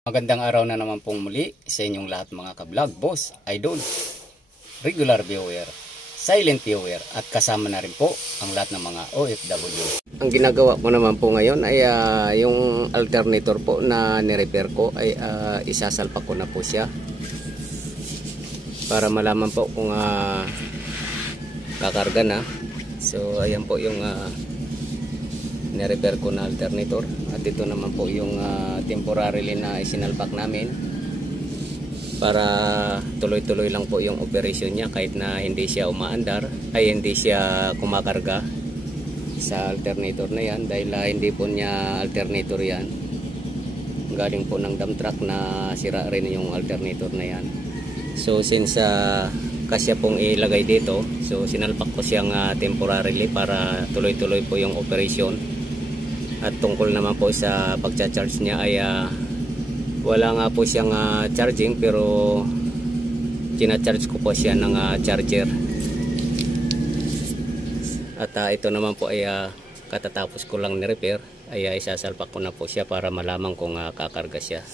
Magandang araw na naman pong muli sa inyong lahat mga ka-vlog, boss, idol, regular viewer, silent viewer at kasama na rin po ang lahat ng mga OFW. Ang ginagawa ko naman po ngayon ay yung alternator po na ni-repair ko ay isasalpak ko na po siya para malaman po kung kakarga na. So ayan po yung ni-repair ko na alternator at ito naman po yung temporarily na isinalpak namin para tuloy-tuloy lang po yung operation niya kahit na hindi siya umaandar ay hindi siya kumakarga sa alternator na yan dahil hindi po niya alternator yan, galing po ng dump truck na sira rin yung alternator na yan. So since kasya pong ilagay dito, so sinalpak ko siyang temporarily para tuloy-tuloy po yung operation. At tungkol naman po sa pagcha-charge niya ay wala nga po siyang charging, pero kina-charge ko po siya ng charger. At ito naman po ay katatapos ko lang ni-repair ay isasalpak ko na po siya para malaman kung kakarga siya.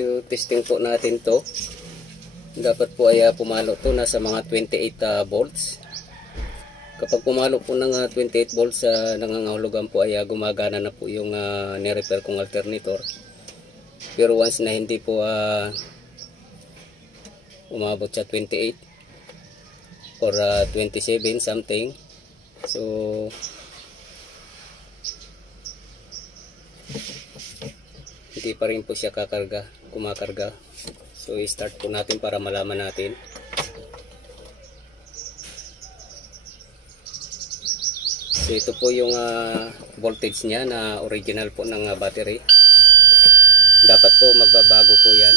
So testing po natin to. Dapat po ay pumalo to nasa mga 28 volts. Kapag pumalo po ng 28 volts, nangangahulugan po ay gumagana na po yung ni-repair kong alternator. Pero once na hindi po umabot sa 28 or 27 something, so hindi pa rin po siya kumakarga. So i-start po natin para malaman natin. So ito po yung voltage niya na original po ng battery. Dapat po magbabago po yan.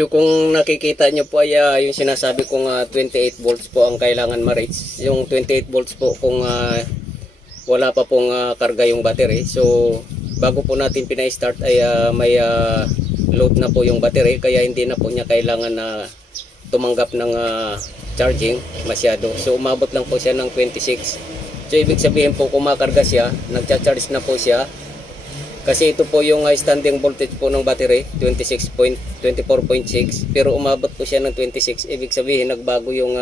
So kung nakikita nyo po ay yung sinasabi kong 28 volts po ang kailangan ma-reach. Yung 28 volts po kung wala pa pong karga yung battery. So bago po natin pina-start ay may load na po yung battery, kaya hindi na po niya kailangan na tumanggap ng charging masyado. So umabot lang po siya ng 26. So ibig sabihin po kumakarga siya, nagcha-charge na po siya. Kasi ito po yung standing voltage po ng battery, 24.6, pero umabot po siya ng 26. Ibig sabihin nagbago yung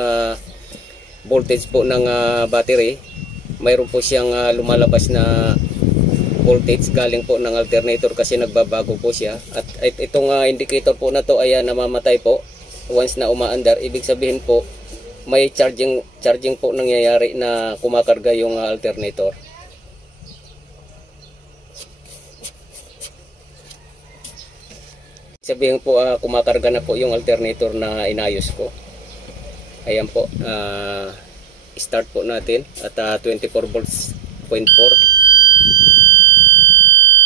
voltage po ng battery. Mayroon po siyang lumalabas na voltage galing po ng alternator kasi nagbabago po siya. At itong indicator po na to ay namamatay po once na umaandar. Ibig sabihin po may charging po nangyayari na kumakarga yung alternator. Sabihin po kumakarga na po yung alternator na inayos ko. Ayan po, start po natin at 24 volts 0.4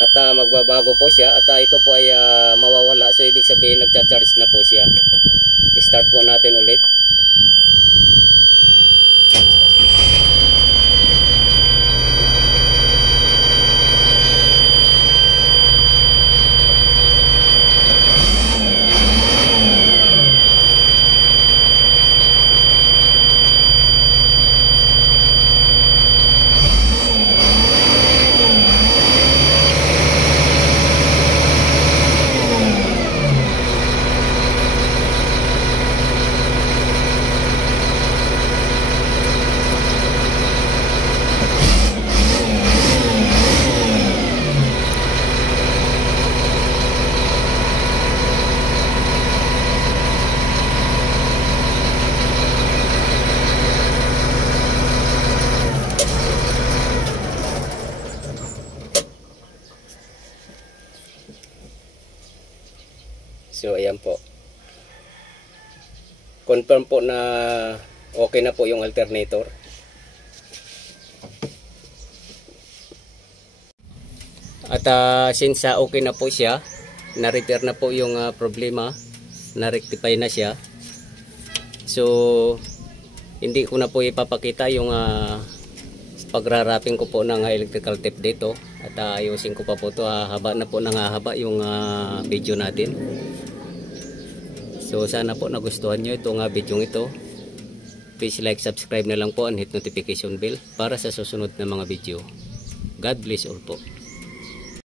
at magbabago po siya at ito po ay mawawala, so ibig sabihin nagcha-charge na po siya. Start po natin ulit. So ayan po, confirm po na okay na po yung alternator. At since okay na po siya, na-repair na po yung problema, na-rectify na siya. So hindi ko na po ipapakita yung pagraraping ko po ng electrical tape dito. At ayusin ko pa po ito, haba na po, nangahaba yung video natin. So sana po nagustuhan nyo itong video ito. Please like, subscribe na lang po and hit notification bell para sa susunod na mga video. God bless all po.